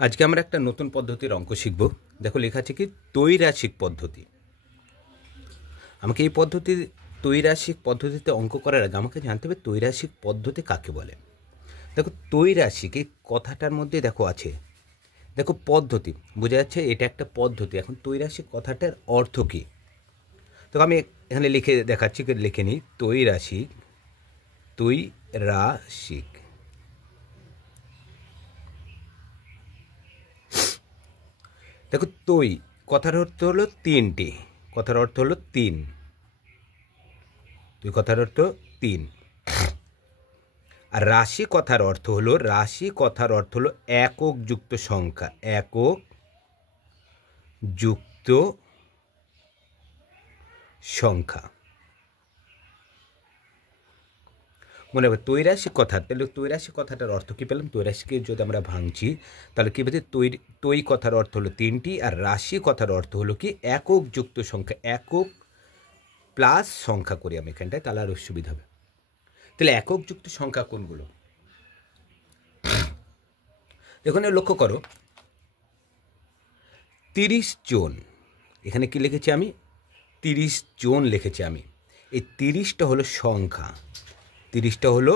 আজকে আমরা একটা নতুন পদ্ধতির অঙ্ক শিখব। দেখো লেখা আছে কি ত্রৈরাশিক পদ্ধতি। আমাকে এই ত্রৈরাশিক পদ্ধতিতে অঙ্ক করার আগে আমাকে জানতে হবে ত্রৈরাশিক পদ্ধতি কাকে বলে। দেখো ত্রৈরাশিক এই কথাটার মধ্যে দেখো আছে, দেখো পদ্ধতি বোঝা যাচ্ছে এটা একটা পদ্ধতি। এখন ত্রৈরাশিক কথাটার অর্থ কী, তো আমি এখানে লিখে দেখাচ্ছি, লিখে নিই ত্রৈরাশিক। দেখো কথার অর্থ হলো তিনটি, কথার অর্থ হলো তিন, কথার অর্থ তিন। আর রাশি কথার অর্থ হলো একক যুক্ত সংখ্যা, একক যুক্ত সংখ্যা। মনে হবে ত্রৈরাশিক কথা, তাহলে ত্রৈরাশিক কথাটার অর্থ কী পেলাম? ত্রৈরাশিকে যদি আমরা ভাঙছি তাহলে কী বলছে, তৈ কথার অর্থ হলো তিনটি, আর রাশি কথার অর্থ হলো কি একক যুক্ত সংখ্যা, একক প্লাস সংখ্যা করি আমি এখানটায়, তাহলে আরও সুবিধা হবে। তাহলে একক যুক্ত সংখ্যা কোনগুলো দেখুন, লক্ষ্য করো 30 জন, এখানে কি লিখেছি আমি? 30 জন লিখেছি আমি। এই 30টা হলো সংখ্যা, 30টা হলো,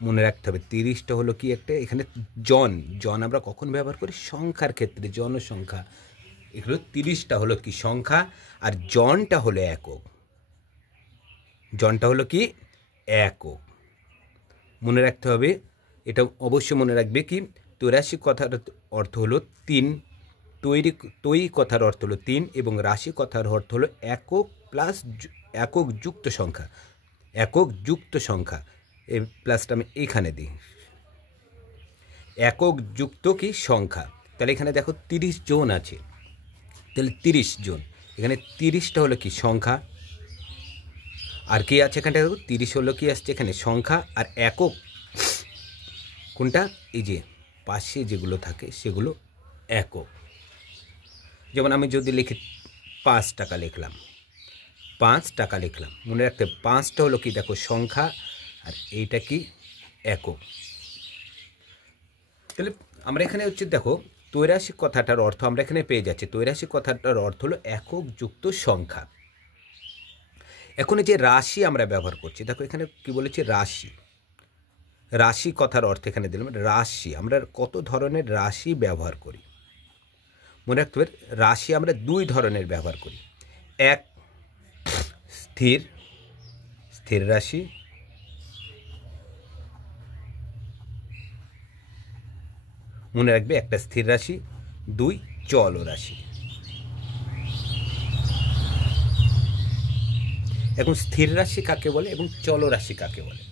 মনে রাখতে হবে 30টা হলো কি একটা, এখানে জন আমরা কখন ব্যবহার করি? সংখ্যার ক্ষেত্রে, জনসংখ্যা। এগুলো 30টা হলো কি সংখ্যা, আর জনটা হলো একক, জনটা হলো কি একক। মনে রাখতে হবে, এটা অবশ্যই মনে রাখবে কি ত্রৈরাশিক কথার অর্থ হলো তিন, তৈ কথার অর্থ হলো তিন, এবং রাশি কথার অর্থ হলো একক প্লাস একক যুক্ত সংখ্যা, একক যুক্ত সংখ্যা। এই প্লাসটা আমি এইখানে দিই, একক যুক্ত কি সংখ্যা। তাহলে এখানে দেখো 30 জন আছে, তাহলে 30 জন, এখানে 30টা হলো কি সংখ্যা, আর কি আছে এখানটা দেখো 30 হলো কি আসছে এখানে সংখ্যা, আর একক কোনটা? এই যে পাশে যেগুলো থাকে সেগুলো একক। যেমন আমি যদি লিখি 5 টাকা লিখলাম, 5 টাকা লিখলাম, মনে রাখতে 5টা হলো কি দেখো সংখ্যা, আর এইটা কি একক। তাহলে আমরা এখানে হচ্ছে দেখো ত্রৈরাশিক কথাটার অর্থ আমরা এখানে পেয়ে যাচ্ছি। ত্রৈরাশিক কথাটার অর্থ হলো একক যুক্ত সংখ্যা। এখন যে রাশি আমরা ব্যবহার করছি, দেখো এখানে কি বলেছি রাশি, রাশি কথার অর্থ এখানে দিলাম রাশি। আমরা কত ধরনের রাশি ব্যবহার করি মনে রাখতে হবে, রাশি আমরা 2 ধরনের ব্যবহার করি। এক স্থির রাশি, মনে রাখবে একটা স্থির রাশি, 2 চল রাশি। এখন স্থির রাশি কাকে বলে এবং চল রাশি কাকে বলে?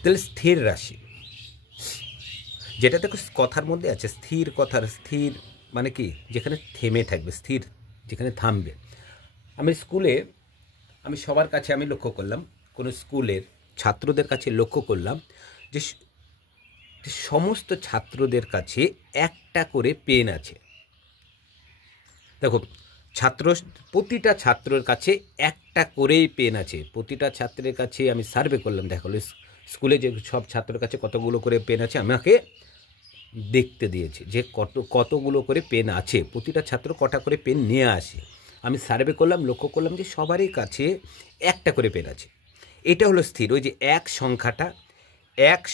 তাহলে স্থির রাশি যেটা দেখো কথার মধ্যে আছে, স্থির কথার স্থির মানে কি যেখানে থেমে থাকবে, স্থির যেখানে থামবে। আমি সবার কাছে আমি লক্ষ্য করলাম, কোনো স্কুলের ছাত্রদের কাছে লক্ষ্য করলাম যে সমস্ত ছাত্রদের কাছে একটা করে পেন আছে। দেখো প্রতিটা ছাত্রের কাছে একটা করেই পেন আছে, প্রতিটা ছাত্রের কাছে আমি সার্ভে করলাম, দেখো স্কুলে যে সব ছাত্রের কাছে কতগুলো করে পেন আছে আমাকে দেখতে দিয়েছে, যে কতগুলো করে পেন আছে, প্রতিটা ছাত্র কটা করে পেন নিয়ে আসে। আমি সার্ভে করলাম, লক্ষ্য করলাম যে সবারই কাছে একটা করে পেন আছে। এটা হলো স্থির। ওই যে এক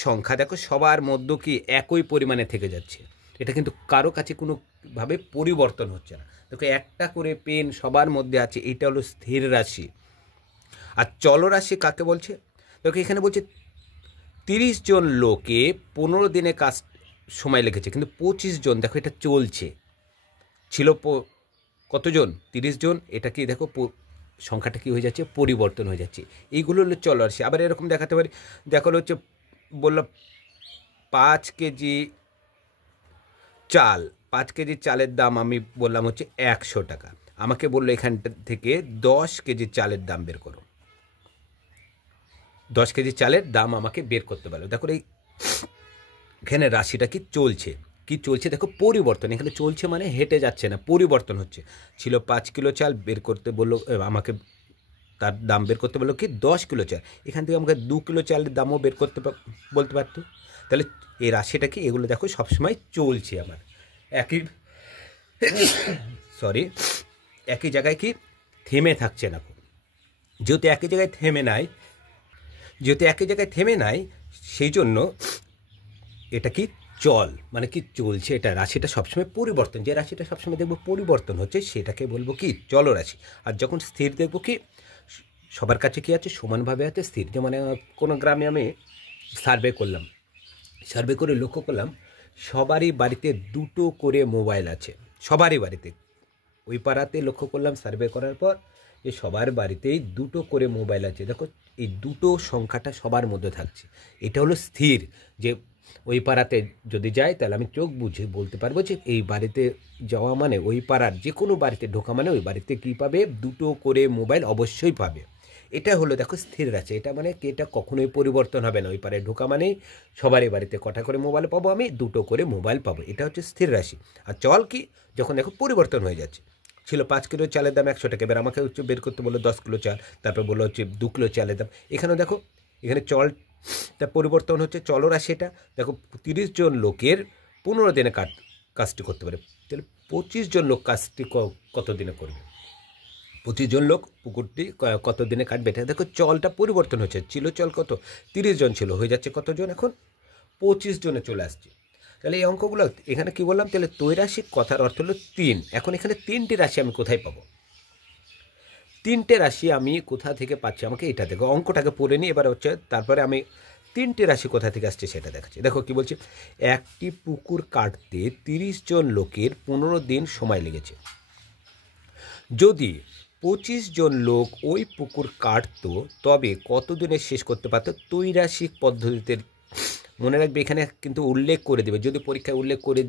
সংখ্যা দেখো সবার মধ্যে কি একই পরিমাণে থেকে যাচ্ছে, এটা কিন্তু কারো কাছে কোনোভাবে পরিবর্তন হচ্ছে না। দেখো একটা করে পেন সবার মধ্যে আছে, এটা হলো স্থির রাশি। আর চলরাশি কাকে বলছে? দেখো এখানে বলছে 30 জন লোকে 15 দিনে কাজ সময় লেগেছে, কিন্তু 25 জন, দেখো এটা চলছে, ছিল কতজন? 30 জন। এটা কি দেখো সংখ্যাটা কি হয়ে যাচ্ছে, পরিবর্তন হয়ে যাচ্ছে। এইগুলো হলো চলরাশি। আবার এরকম দেখাতে পারি, দেখো হচ্ছে বললো 5 কেজি চাল, 5 কেজি চালের দাম আমি বললাম হচ্ছে 100 টাকা। আমাকে বললো এখান থেকে 10 কেজি চালের দাম বের করো, 10 কেজি চালের দাম আমাকে বের করতে পারলো। দেখো এখানে রাশিটা কি চলছে দেখো পরিবর্তন। এখানে চলছে মানে হেঁটে যাচ্ছে না, পরিবর্তন হচ্ছে। ছিল 5 কিলো চাল, বের করতে বললো আমাকে, তার দাম বের করতে বললো কি 10 কিলো চাল। এখান থেকে আমাকে 2 কিলো চালের দামও বের করতে বলতে পারতো। তাহলে এই রাশিটা কি, এগুলো দেখো সবসময় চলছে আমার একই একই জায়গায় কি থেমে থাকছে না। যেহেতু একই জায়গায় থেমে নাই সেই জন্য এটা কি চল, মানে কি চলছে, এটা রাশিটা সবসময় পরিবর্তন, যে রাশিটা সবসময় দেখবো পরিবর্তন হচ্ছে সেটাকে বলবো কি চল রাশি। আর যখন স্থির দেখবো কি সবার কাছে কি আছে, সমানভাবে আছে স্থির। যেমন কোনো গ্রামে আমি সার্ভে করে লক্ষ্য করলাম সবারই বাড়িতে 2টো করে মোবাইল আছে, সবারই বাড়িতে। ওই পাড়াতে লক্ষ্য করলাম সার্ভে করার পর যে সবার বাড়িতেই 2টো করে মোবাইল আছে। দেখো এই 2টো সংখ্যাটা সবার মধ্যে থাকছে, এটা হলো স্থির। যে ওই পাড়াতে যদি যাই তাহলে আমি চোখ বুঝে বলতে পারবো যে এই বাড়িতে যাওয়া মানে ওই পাড়ার যে কোনো বাড়িতে ঢোকা মানে ওই বাড়িতে কী পাবে, 2টো করে মোবাইল অবশ্যই পাবে। এটা হলো দেখো স্থির রাশি। এটা মানে কি, এটা কখনোই পরিবর্তন হবে না। ওই পাড়ায় ঢোকা মানে সবারই বাড়িতে কটা করে মোবাইল পাবো, আমি 2টো করে মোবাইল পাবো। এটা হচ্ছে স্থির রাশি। আর চল কি, যখন দেখো পরিবর্তন হয়ে যাচ্ছে, ছিল 5 কিলো চালের দাম 100 টাকা, এবার আমাকে হচ্ছে বের করতে বললো 10 কিলো চাল, তারপর বললো হচ্ছে 2 কিলো চালের দাম। এখানেও দেখো, এখানে চলটা পরিবর্তন হচ্ছে, চল রাশি। এটা দেখো 30 জন লোকের 15 দিনে কাজটি করতে পারে, তাহলে 25 জন লোক কাজটি কত দিনে করবে, 25 জন লোক পুকুরটি কত দিনে কাটবে। এটা দেখো চলটা পরিবর্তন হচ্ছে, ছিল চল কত 30 জন ছিল, হয়ে যাচ্ছে কতজন, এখন 25 জনে চলে আসছে। তাহলে এই অঙ্কগুলো এখানে কি বললাম, তাহলে ত্রৈরাশিক কথার অর্থ হলো 3। এখন এখানে 3টি রাশি আমি কোথায় পাবো, 3টে রাশি আমি কোথা থেকে পাচ্ছি, আমাকে এটা দেখো, অঙ্কটাকে পড়ে নিই এবার হচ্ছে, তারপরে আমি 3টে রাশি কোথা থেকে আসছে সেটা দেখাচ্ছি। দেখো কি বলছি, একটি পুকুর কাটতে 30 জন লোকের 15 দিন সময় লেগেছে। যদি 25 জন লোক ওই পুকুর কাটতো তবে কত দিনে শেষ করতে পারত ত্রৈরাশিক পদ্ধতিতে। মনে রাখবে এখানে কিন্তু উল্লেখ করে দেবে, যদি পরীক্ষায় উল্লেখ করে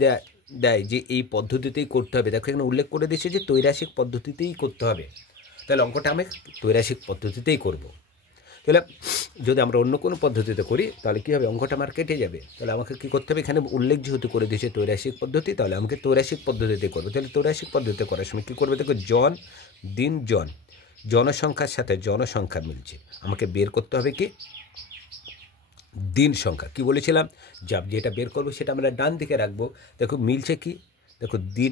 দেয় যে এই পদ্ধতিতেই করতে হবে, দেখো এখানে উল্লেখ করে দিয়েছে যে ত্রৈরাশিক পদ্ধতিতেই করতে হবে, তাহলে অঙ্কটা আমি ত্রৈরাশিক পদ্ধতিতেই করব। তাহলে যদি আমরা অন্য কোনো পদ্ধতিতে করি তাহলে কী হবে, অঙ্কটা আমার কেটে যাবে। তাহলে আমাকে কী করতে হবে, এখানে উল্লেখ যেহেতু করে দিয়েছে ত্রৈরাশিক পদ্ধতি, তাহলে আমাকে ত্রৈরাশিক পদ্ধতিতে করবো। তাহলে ত্রৈরাশিক পদ্ধতিতে করার সময় কী করবে, দেখো জনসংখ্যার সাথে জনসংখ্যা মিলছে, আমাকে বের করতে হবে কি দিন সংখ্যা। কি বলেছিলাম, যেটা বের করবো সেটা আমরা ডান দিকে রাখবো। দেখো মিলছে কি, দেখো দিন,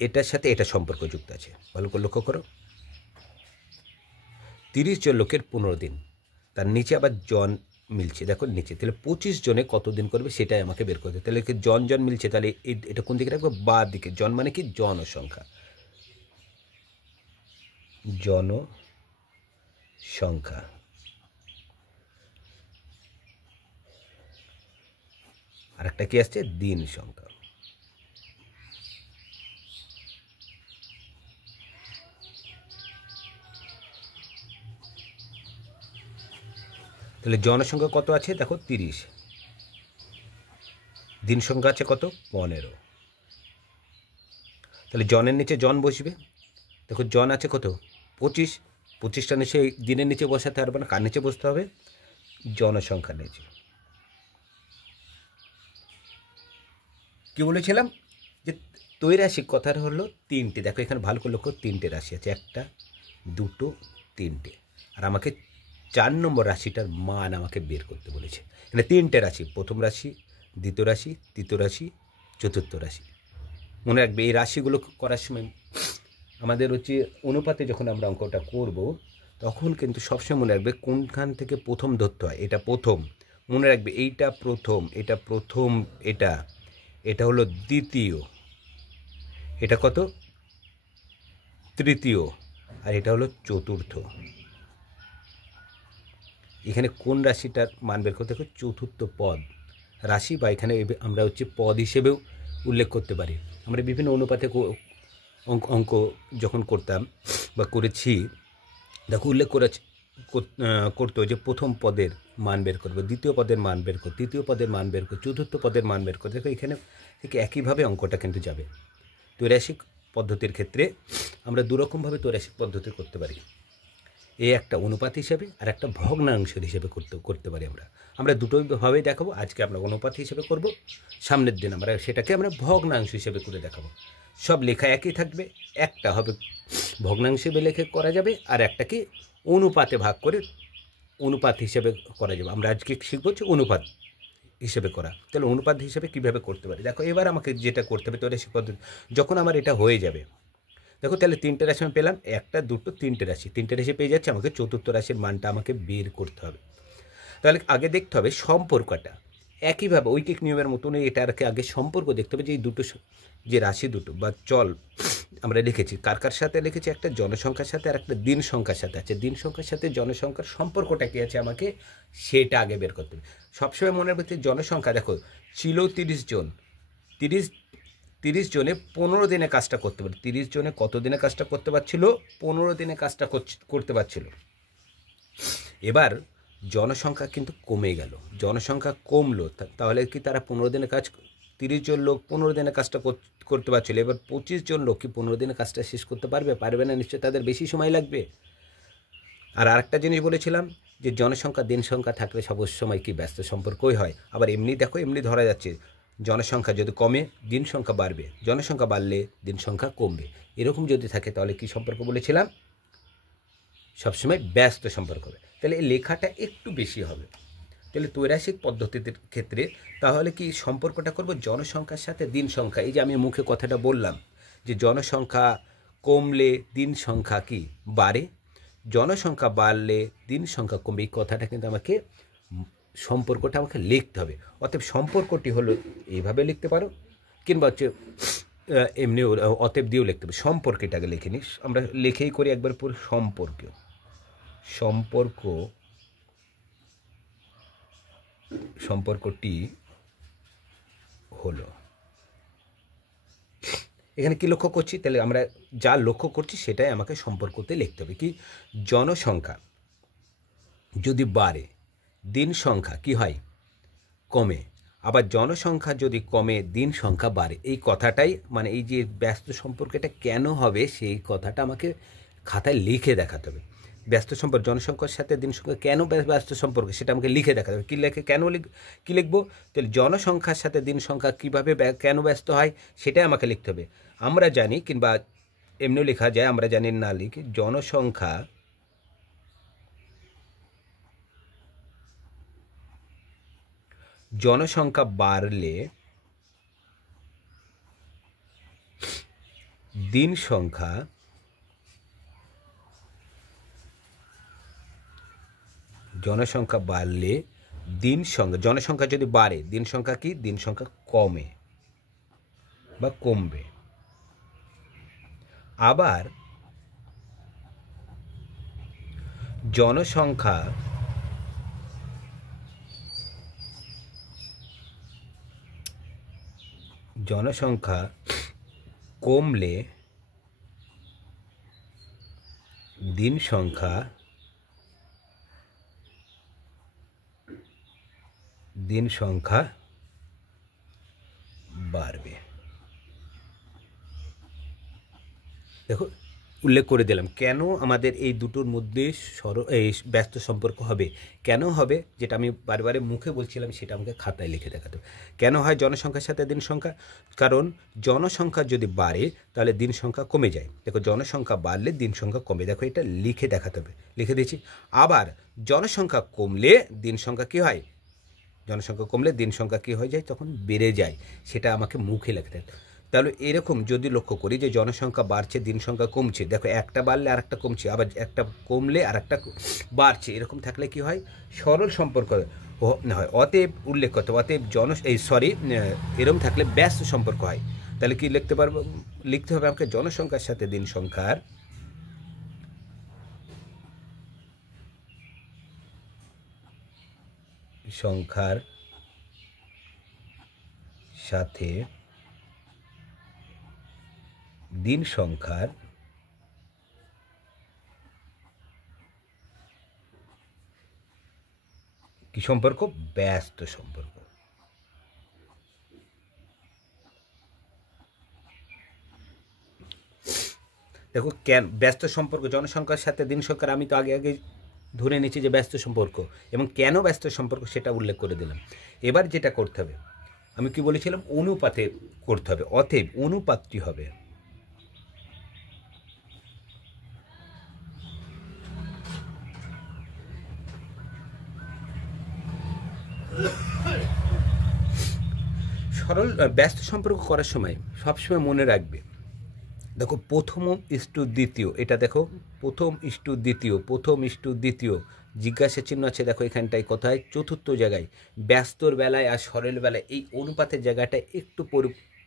এটার সাথে এটা সম্পর্ক যুক্ত আছে, ভালো করে লক্ষ্য করো। 30 জন লোকের 15 দিন, তার নিচে আবার জন মিলছে, দেখো নিচে, তাহলে 25 জনে কত দিন করবে সেটাই আমাকে বের করতে। তাহলে জন মিলছে, তাহলে এটা কোন দিকে রাখবো, বা দিকে। জন মানে কি জনসংখ্যা, আর একটা কি আসছে, দিন সংখ্যা। তাহলে জনসংখ্যা কত আছে, দেখো 30, দিন সংখ্যা আছে কত 15। তাহলে জনের নিচে জন বসবে, দেখো জন আছে কত 25টা নিচে, দিনের নিচে বসাতে পারবে না, কার নিচে বসতে হবে, জনসংখ্যার নিচে। কি বলেছিলাম যে ত্রৈরাশিক কথার হলো 3টে, দেখো এখানে ভালো করে লক্ষ্য, 3টে রাশি আছে, 1, 2, 3টে। আর আমাকে 4 নম্বর রাশিটার মান আমাকে বের করতে বলেছে। এখানে 3টে রাশি, প্রথম রাশি, দ্বিতীয় রাশি, তৃতীয় রাশি, চতুর্থ রাশি। মনে রাখবে এই রাশিগুলো করার সময় আমাদের হচ্ছে অনুপাতে যখন আমরা অঙ্কটা করব তখন কিন্তু সবসময় মনে রাখবে কোনখান থেকে প্রথম ধরতে হয়। এটা প্রথম, মনে রাখবে এইটা প্রথম, এটা হলো দ্বিতীয়, এটা কত তৃতীয়, আর এটা হলো চতুর্থ। এখানে কোন রাশিটার মান বের করতে হবে, চতুর্থ পদ রাশি, বা এখানে আমরা হচ্ছে পদ হিসেবেও উল্লেখ করতে পারি। আমরা বিভিন্ন অনুপাতে অঙ্ক যখন করতাম বা করেছি, দেখো উল্লেখ করতো যে প্রথম পদের মান বের করবো, দ্বিতীয় পদের মান বের করো, তৃতীয় পদের মান বের করো, চতুর্থ পদের মান বের করো। দেখো এখানে থেকে একইভাবে অঙ্কটা কিন্তু যাবে। ত্রৈরাশিক পদ্ধতির ক্ষেত্রে আমরা দুরকমভাবে ত্রৈরাশিক পদ্ধতি করতে পারি, এই একটা অনুপাত হিসেবে আর একটা ভগ্নাংশের হিসেবে করতে পারি। আমরা দুটোভাবেই দেখাবো। আজকে আমরা অনুপাত হিসেবে করব, সামনের দিন আমরা সেটাকে ভগ্নাংশ হিসেবে করে দেখাবো। সব লেখা একই থাকবে, একটা হবে ভগ্নাংশ হিসেবে লেখে করা যাবে, আর একটা কি অনুপাতে ভাগ করে অনুপাত হিসেবে করা যাবে। আমরা আজকে শিখবো হচ্ছে অনুপাত হিসেবে করা। তাহলে অনুপাত হিসেবে কীভাবে করতে পারি, দেখো এবার আমাকে যেটা করতে হবে ত্রৈরাশিক পদ্ধতি, যখন আমার এটা হয়ে যাবে, দেখো তাহলে 3টে রাশি আমি পেলাম, 1 2 3টে রাশি, 3টে রাশি পেয়ে যাচ্ছে, আমাকে চতুর্থ রাশির মানটা আমাকে বের করতে হবে। তাহলে আগে দেখতে হবে সম্পর্কটা, একইভাবে ঐকিক নিয়মের মতনই এটাকে আগে সম্পর্ক দেখতে হবে যে এই দুটো যে রাশি দুটো বা চল আমরা লিখেছি, কার কার সাথে লিখেছি, একটা জনসংখ্যার সাথে আর একটা দিন সংখ্যার সাথে আছে। দিন সংখ্যার সাথে জনসংখ্যার সম্পর্কটা কী আছে আমাকে সেটা আগে বের করতে হবে। সবসময় মনের ভিতরে জনসংখ্যা দেখো ছিল 30 জন, 30 জনে 15 দিনে কাজটা করতে পারে। 30 জনে কত দিনে কাজটা করতে পারছিল? 15 দিনে কাজটা করতে পারছিল। এবার জনসংখ্যা কিন্তু কমে গেল, জনসংখ্যা কমলো, তাহলে কি তারা 15 দিনে কাজ, 30 জন লোক 15 দিনে কাজটা করতে পারছিল, এবার 25 জন লোক কি 15 দিনে কাজটা শেষ করতে পারবে? পারবে না, নিশ্চয়ই তাদের বেশি সময় লাগবে। আর আরেকটা জিনিস বলেছিলাম যে জনসংখ্যা দিন সংখ্যা থাকলে সব সময় কি ব্যস্ত সম্পর্কই হয়। আবার এমনি দেখো, এমনি ধরা যাচ্ছে জনসংখ্যা যদি কমে দিন সংখ্যা বাড়বে, জনসংখ্যা বাড়লে দিন সংখ্যা কমবে, এরকম যদি থাকে তাহলে কি সম্পর্ক বলেছিলাম? সবসময় ব্যস্ত সম্পর্ক হবে। তাহলে এই লেখাটা একটু বেশি হবে। তাহলে ত্রৈরাশিক পদ্ধতির ক্ষেত্রে তাহলে কি সম্পর্কটা করব জনসংখ্যার সাথে দিন সংখ্যা। এই যে আমি মুখে কথাটা বললাম যে জনসংখ্যা কমলে দিন সংখ্যা কি বাড়ে, জনসংখ্যা বাড়লে দিন সংখ্যা কমবে, এই কথাটা কিন্তু আমাকে সম্পর্কটা আমাকে লিখতে হবে। অতএব সম্পর্কটি হলো এইভাবে লিখতে পারো, কিংবা হচ্ছে এমনিও অতএব দিয়েও লিখতে হবে। সম্পর্কটাকে লিখে নিস, আমরা লিখেই করি একবার পুরো সম্পর্কটি হলো, এখানে কি লক্ষ্য করছি, তাহলে আমরা যা লক্ষ্য করছি সেটাই আমাকে সম্পর্কতে লিখতে হবে। কি, জনসংখ্যা যদি বাড়ে দিন সংখ্যা কি হয়? কমে। আবার জনসংখ্যা যদি কমে দিন সংখ্যা বাড়ে। এই কথাটাই মানে এই যে ব্যস্ত সম্পর্কটা কেন হবে সেই কথাটা আমাকে খাতায় লিখে দেখাতে হবে। ব্যস্ত সম্পর্ক জনসংখ্যার সাথে দিন সংখ্যা কেন ব্যস্ত সম্পর্ক সেটা আমাকে লিখে দেখাতে হবে। কী লেখে কেন কী লিখবো? তাহলে জনসংখ্যার সাথে দিন সংখ্যা কীভাবে কেন ব্যস্ত হয় সেটাই আমাকে লিখতে হবে। আমরা জানি, কিংবা এমনিও লেখা যায়, আমরা জানি না লিখে, জনসংখ্যা বাড়লে দিন সংখ্যা জনসংখ্যা যদি বাড়ে দিন সংখ্যা কি? দিন সংখ্যা কমে বা কমবে। আবার জনসংখ্যা কমলে দিন সংখ্যা বাড়বে। দেখো উল্লেখ করে দিলাম কেন আমাদের এই দুটোর মধ্যে এই ব্যস্ত সম্পর্ক হবে, কেন হবে, যেটা আমি বারবার মুখে বলছিলাম সেটা আমাকে খাতায় লিখে দেখাতে হবে। কেন হয় জনসংখ্যার সাথে দিন সংখ্যা? কারণ জনসংখ্যা যদি বাড়ে তাহলে দিন সংখ্যা কমে যায়। দেখো জনসংখ্যা বাড়লে দিন সংখ্যা কমে, দেখো এটা লিখে দেখাতে হবে, লিখে দিয়েছি। আবার জনসংখ্যা কমলে দিন সংখ্যা কী হয়? জনসংখ্যা কমলে দিন সংখ্যা কী হয়ে যায়? তখন বেড়ে যায়, সেটা আমাকে মুখে লিখতে হবে। তাহলে এরকম যদি লক্ষ্য করি যে জনসংখ্যা বাড়ছে দিন সংখ্যা কমছে, দেখো একটা বাড়লে আর একটা কমছে, আবার একটা কমলে আর একটা বাড়ছে, এরকম থাকলে কি হয়? সরল সম্পর্ক হয়। অতএব উল্লেখ করতে হবে, অতএব এরকম থাকলে ব্যস্ত সম্পর্ক হয়। তাহলে কি লিখতে হবে আমাকে জনসংখ্যার সাথে দিন সংখ্যার সাথে দিন সংখ্যার কি সম্পর্ক? ব্যস্ত সম্পর্ক। দেখো কেন ব্যস্ত সম্পর্ক জনসংখ্যার সাথে দিন সংখ্যার, আমি তো আগে ধরে নিচ্ছি যে ব্যস্ত সম্পর্ক, এবং কেন ব্যস্ত সম্পর্ক সেটা উল্লেখ করে দিলাম। এবার যেটা করতে হবে, আমি কি বলেছিলাম? অনুপাতে করতে হবে। অতএব অনুপাতটি হবে সরল ব্যস্ত সম্পর্ক করার সময় সবসময় মনে রাখবে, দেখো প্রথম ইস্টু দ্বিতীয়, এটা দেখো প্রথম ইস্টু দ্বিতীয়, প্রথম ইস্টু দ্বিতীয়, জিজ্ঞাসা চিহ্ন আছে দেখো এখানটায় কোথায়, চতুর্থ জায়গায়, ব্যস্তর বেলায় আর সরল বেলায় এই অনুপাতের জায়গাটা একটু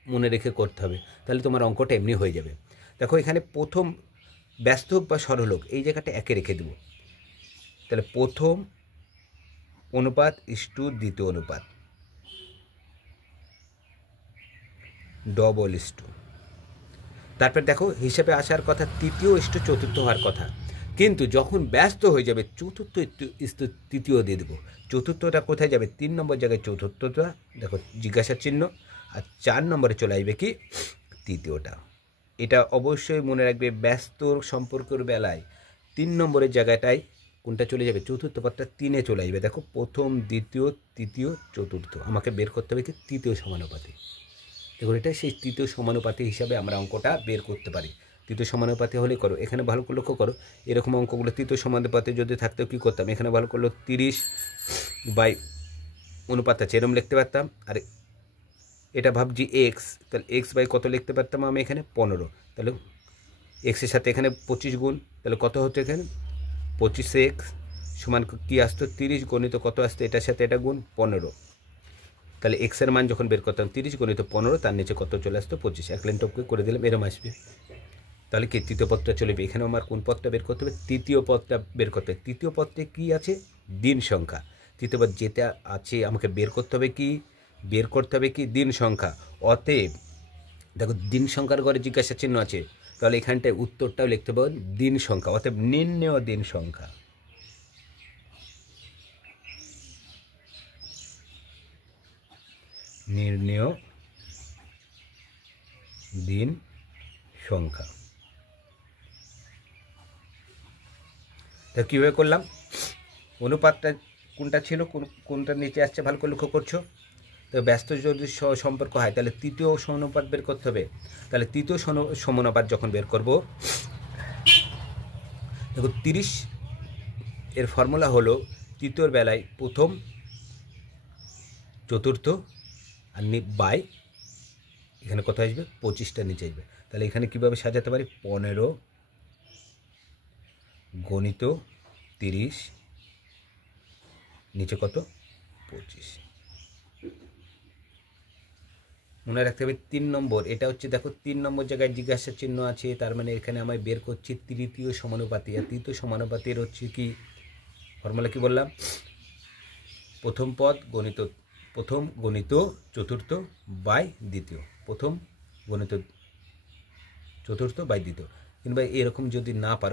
মনে রেখে করতে হবে, তাহলে তোমার অঙ্কটা এমনি হয়ে যাবে। দেখো এখানে প্রথম ব্যস্ত হোক বা সরল হোক এই জায়গাটা একে রেখে দেবো, তাহলে প্রথম অনুপাত ইস্টু দ্বিতীয় অনুপাত, ডবল ইস্টু। তারপর দেখো হিসাবে আসার কথা তৃতীয় ইস্টু চতুর্থ হওয়ার কথা, কিন্তু যখন ব্যস্ত হয়ে যাবে চতুর্থ ইস্টু তৃতীয় দিয়ে দেবো। চতুর্থটা কোথায় যাবে, 3 নম্বর জায়গায় চতুর্থটা দেখো জিজ্ঞাসার চিহ্ন, আর 4 নম্বরে চলে আসবে কি তৃতীয়টা। এটা অবশ্যই মনে রাখবে, ব্যস্ত সম্পর্কের বেলায় 3 নম্বরের জায়গাটায় কোনটা চলে যাবে, চতুর্থ পদটা 3-এ চলে আসবে। দেখো প্রথম দ্বিতীয় তৃতীয় চতুর্থ, আমাকে বের করতে হবে কি তৃতীয় সমানুপাতি। দেখুন এটা সেই তৃতীয় সমানুপাতি হিসাবে আমরা অঙ্কটা বের করতে পারি। তৃতীয় সমানুপাতি হলে করো, এখানে ভালো করে লক্ষ্য করো, এরকম অঙ্কগুলো তৃতীয় সমানুপাতি যদি থাকতেও কী করতাম, এখানে ভালো করলো 30 বাই অনুপাত আছে এরকম লিখতে পারতাম, আর এটা ভাবছি এক্স, তাহলে এক্স বাই কত লিখতে পারতাম আমি এখানে 15, তাহলে এক্সের সাথে এখানে 25 গুণ, তাহলে কত হতো এখানে 25x সমান কী আসতো 30 গণিত কত আসতো, এটার সাথে এটা গুণ 15, তাহলে এক্সের মান যখন বের করতাম 30 গণিত 15, তার নিচে কত চলে আসতো 25, এক লাইন টপকে করে দিলাম, এরম আসবে। তাহলে কি তৃতীয় পদটা চলবে, এখানে আমার কোন পদটা বের করতে হবে, তৃতীয় পদটা বের করতে হবে। তৃতীয় পদে কী আছে, দিন সংখ্যা। তৃতীয় পদ যেটা আছে আমাকে বের করতে হবে কি, বের করতে হবে কি দিন সংখ্যা। অতএব দেখো দিন সংখ্যার ঘরে জিজ্ঞাসা চিহ্ন আছে, তাহলে এখানটায় উত্তরটাও লিখতে পারবেন দিন সংখ্যা, অতএব নির্ণেয় দিন সংখ্যা। নির্ণেয় দিন সংখ্যা। তা কীভাবে করলাম, অনুপাতটা কোনটা ছিল কোনটা নিচে আসছে ভালো করে লক্ষ্য করছো, তো ব্যস্ত যদি সম্পর্ক হয় তাহলে তৃতীয় সমানুপাত বের করতে হবে। তাহলে তৃতীয় সমানুপাত যখন বের করব, দেখো 30 এর ফর্মুলা হলো তৃতীয়র বেলায় প্রথম চতুর্থ আর বাই এখানে কত আসবে 25টা নিচে আসবে। তাহলে এখানে কীভাবে সাজাতে পারি, 15 গণিত 30 নিচে কত 25। মনে রাখতে হবে 3 নম্বর, এটা হচ্ছে দেখো 3 নম্বর জায়গায় জিজ্ঞাসা চিহ্ন আছে, তার মানে এখানে আমি বের করছি তৃতীয় সমানুপাতি। আর তৃতীয় সমানুপাতির হচ্ছে কি ফর্মুলা কি বললাম, প্রথম পদ গণিত প্রথম গণিত চতুর্থ বাই দ্বিতীয়, প্রথম গণিত চতুর্থ বাই দ্বিতীয়। কিংবা এরকম যদি না পার,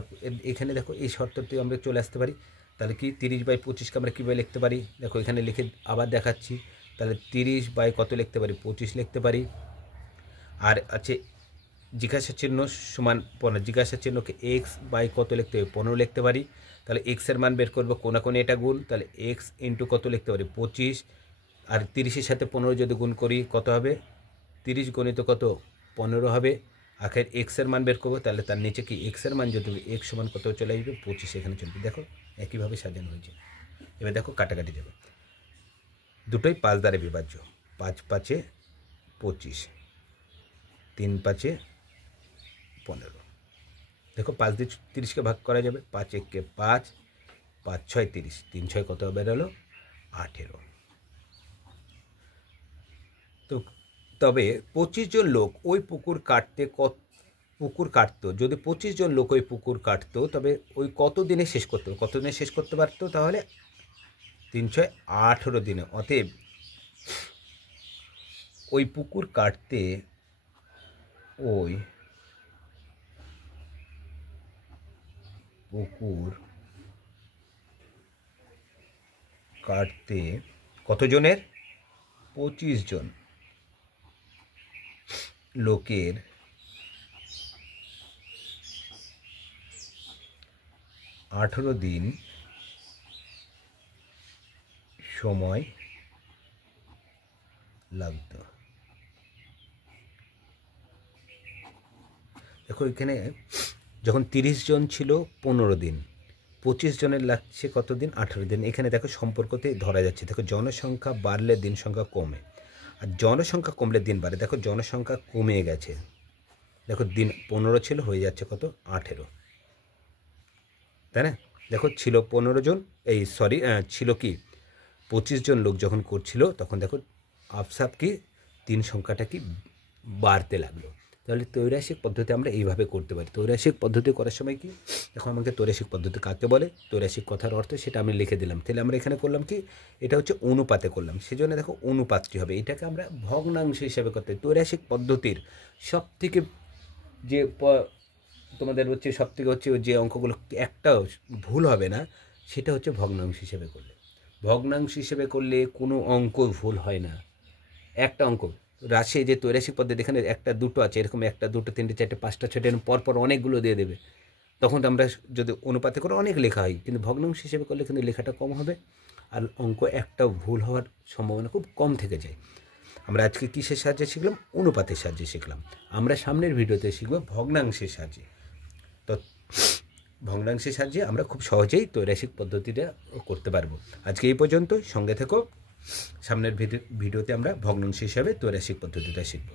এখানে দেখো এই শর্তটি আমরা চলে আসতে পারি। তাহলে কি 30/25কে আমরা কীভাবে লিখতে পারি, দেখো এখানে লিখে আবার দেখাচ্ছি। তাহলে 30 বাই কত লিখতে পারি 25 লিখতে পারি। আর আছে জিজ্ঞাসা চিহ্ন সমান 15, জিজ্ঞাসা চিহ্নকে এক্স বাই কত লিখতে হবে 15 লিখতে পারি। তাহলে এক্সের মান বের করবো, কোনা কোণে এটা গুণ, তাহলে এক্স ইন্টু কত লিখতে পারি 25, আর 30-এর সাথে 15 যদি গুণ করি কত হবে 30 গণিত কত 15 হবে। আখের এক্সের মান বের করবো, তাহলে তার নিচে কি এক্সের মান যদি এক্স সমান কত চলে আসবে 25 এখানে চলবে। দেখো একইভাবে সাজানো হয়েছে। এবার দেখো কাটাকাটি যাবে, দুটোই 5 দ্বারা বিভাজ্য, 5 5-এ 25, 3 5-এ 15। দেখো 5 দিয়ে 30কে ভাগ করা যাবে, 5 1-কে 5, 5 6 30, 3 6 কত বেরোলো 18। তো তবে 25 জন লোক ওই পুকুর কাটতো, যদি 25 জন লোক ওই পুকুর কাটতো তবে ওই কত দিনে শেষ করতে হবে, কত দিনে শেষ করতে পারতো, তাহলে 3 6 18 দিনে। অতএব ওই পুকুর কাটতে কতজনের 25 জন লোকের 18 দিন সময় লাগতো। দেখো এখানে যখন 30 জন ছিল 15 দিন, 25 জনের লাগছে কত দিন 18 দিন। এখানে দেখো সম্পর্কতে ধরা যাচ্ছে, দেখো জনসংখ্যা বাড়লে দিন সংখ্যা কমে, আর জনসংখ্যা কমলে দিন বাড়ে। দেখো জনসংখ্যা কমে গেছে, দেখো দিন 15 ছিল, হয়ে যাচ্ছে কত 18, তাই না? দেখো ছিল 15 জন, এই সরি ছিল কি 25 জন লোক যখন করছিল, তখন দেখো আফসাপ কি 3 সংখ্যাটা কি বাড়তে লাগলো। তাহলে ত্রৈরাশিক পদ্ধতি আমরা এইভাবে করতে পারি। ত্রৈরাশিক পদ্ধতি করার সময় কি, দেখো আমাকে ত্রৈরাশিক পদ্ধতি কাকে বলে, ত্রৈরাশিক কথার অর্থ সেটা আমি লিখে দিলাম। তাহলে আমরা এখানে করলাম কি, এটা হচ্ছে অনুপাতে করলাম, সেজন্য দেখো অনুপাতটি হবে। এটাকে আমরা ভগ্নাংশ হিসাবে করতে, ত্রৈরাশিক পদ্ধতির সবথেকে যে তোমাদের হচ্ছে সবথেকে হচ্ছে যে অঙ্কগুলো একটাও ভুল হবে না, সেটা হচ্ছে ভগ্নাংশ হিসেবে করলে। ভগ্নাংশ হিসেবে করলে কোনো অঙ্ক ভুল হয় না। একটা অঙ্ক রাশি যে ত্রৈরাশিক পদ্ধতি, এখানে একটা দুটো আছে, এরকম একটা দুটো তিনটে চারটে পাঁচটা ছটা পরপর অনেকগুলো দিয়ে দেবে, তখন আমরা যদি অনুপাতে করে অনেক লেখা হয়, কিন্তু ভগ্নাংশ হিসেবে করলে কিন্তু লেখাটা কম হবে, আর অঙ্ক একটা ভুল হওয়ার সম্ভাবনা খুব কম থেকে যায়। আমরা আজকে কিসের সাহায্যে শিখলাম, অনুপাতের সাহায্যে শিখলাম। আমরা সামনের ভিডিওতে শিখব ভগ্নাংশের সাহায্যে। তো ভগ্নাংশের সাহায্যে আমরা খুব সহজেই ত্রৈরাশিক পদ্ধতিটা করতে পারবো। আজকে এই পর্যন্ত, সঙ্গে থেকো, সামনের ভিডিওতে আমরা ভগ্নাংশ হিসাবে ত্রৈরাশিক পদ্ধতিটা শিখব।